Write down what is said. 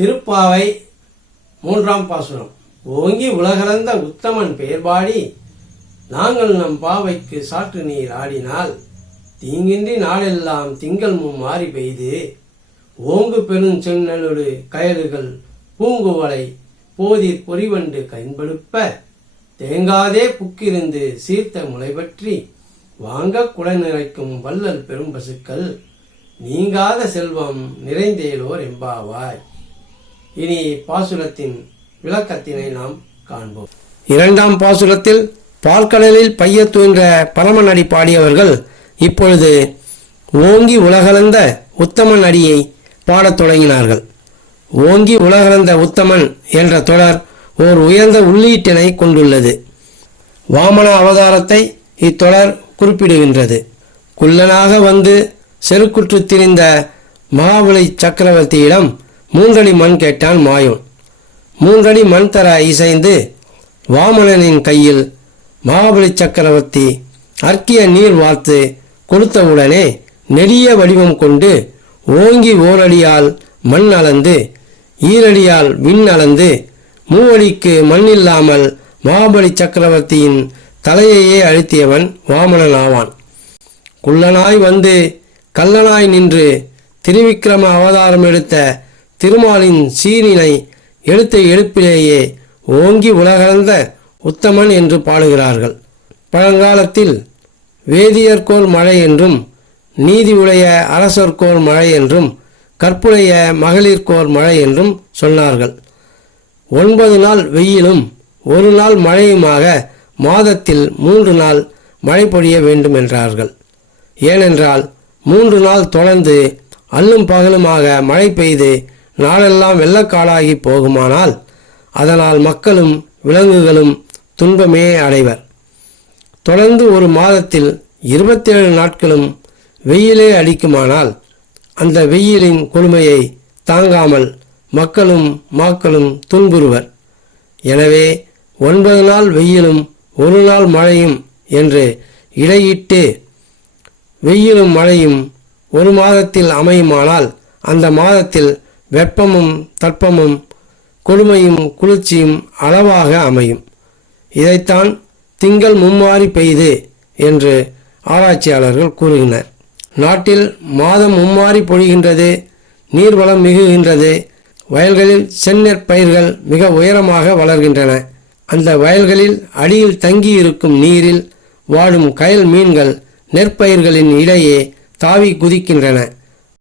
திருப்பாவை 3ஆம் பாசுரம். ஓங்கி உலகளந்த உத்தமன் பெயர்பாடி நாங்கள் நம் பாவைக்கு சாற்று நீர் ஆடினால் தீங்கின்றி நாளெல்லாம் திங்கள் மாறி பெய்து ஓங்கு பெருஞ்சென்னலொடு கயலுகள் பூங்குவளை போதிர் பொறிவண்டு கைன்படுப்ப தேங்காதே புக்கிருந்து சீர்த்த முளை பற்றி வாங்க குடை நிறைக்கும் வள்ளல் பெரும் பசுக்கள் நீங்காத செல்வம் நிறைந்தேலோர் எம்பாவாய். இனி பாசுரத்தின் விளக்கத்தினை நாம் காண்போம். 2ஆம் பாசுரத்தில் பால்கடலில் பைய தூய்ந்த பரமன் அடி பாடியவர்கள் இப்பொழுது ஓங்கி உலகளந்த உத்தமன் அடியை பாடத் தொடங்கினார்கள். ஓங்கி உலகளந்த உத்தமன் என்ற தொடர் ஓர் உயர்ந்த உள்ளீட்டினை கொண்டுள்ளது. வாமன அவதாரத்தை இத்தொடர் குறிப்பிடுகின்றது. குள்ளனாக வந்து செருக்குற்று திரிந்த மகாபலி சக்கரவர்த்தியிடம் 3 அடி மண் கேட்டான் மாயோன். 3 அடி மண் தர இசைந்து வாமனனின் கையில் மகாபலி சக்கரவர்த்தி அர்க்கிய நீர் வார்த்து கொடுத்தவுடனே நெடிய வடிவம் கொண்டு ஓங்கி ஓரடியால் மண் அளந்து ஈரடியால் விண் அளந்து 3 அடிக்கு மண் இல்லாமல் மகாபலி சக்கரவர்த்தியின் தலையையே அழுத்தியவன் வாமனன் ஆவான். குள்ளனாய் வந்து கள்ளனாய் நின்று திருவிக்கிரம அவதாரம் எடுத்த திருமாலின் சீரினை எடுத்த எடுப்பிலேயே ஓங்கி உலகளந்த உத்தமன் என்று பாடுகிறார்கள். பழங்காலத்தில் வேதியர்கோர் மழை என்றும் நீதி உடைய அரசர்கோர் மழை என்றும் கற்புடைய மகளிர்கோர் மழை என்றும் சொன்னார்கள். 9 நாள் வெயிலும் 1 நாள் மழையுமாக மாதத்தில் 3 நாள் மழை பொழிய வேண்டும் என்றார்கள். ஏனென்றால் 3 நாள் தொடர்ந்து அல்லும் பகலுமாக மழை பெய்து நாளெல்லாம் வெள்ளக்காடாகி போகுமானால் அதனால் மக்களும் விலங்குகளும் துன்பமே அடைவர். தொடர்ந்து ஒரு மாதத்தில் 27 நாட்களும் வெயிலே அடிக்குமானால் அந்த வெயிலின் கொடுமையை தாங்காமல் மக்களும் மாக்களும் துன்புறுவர். எனவே 9 நாள் வெயிலும் 1 நாள் மழையும் என்று இடையிட்டு வெயிலும் மழையும் ஒரு மாதத்தில் அமையுமானால் அந்த மாதத்தில் வெப்பமும் தட்பமும் கொடுமையும் குளிர்ச்சியும் அளவாக அமையும். இதைத்தான் திங்கள் மும்மாறி பெய்து என்று ஆராய்ச்சியாளர்கள் கூறுகின்றனர். நாட்டில் மாதம் மும்மாறி பொழிகின்றது, நீர்வளம் மிகுகின்றது, வயல்களில் செந்நெற்பயிர்கள் மிக உயரமாக வளர்கின்றன. அந்த வயல்களில் அடியில் தங்கியிருக்கும் நீரில் வாழும் கயல் மீன்கள் நெற்பயிர்களின் இடையே தாவி குதிக்கின்றன.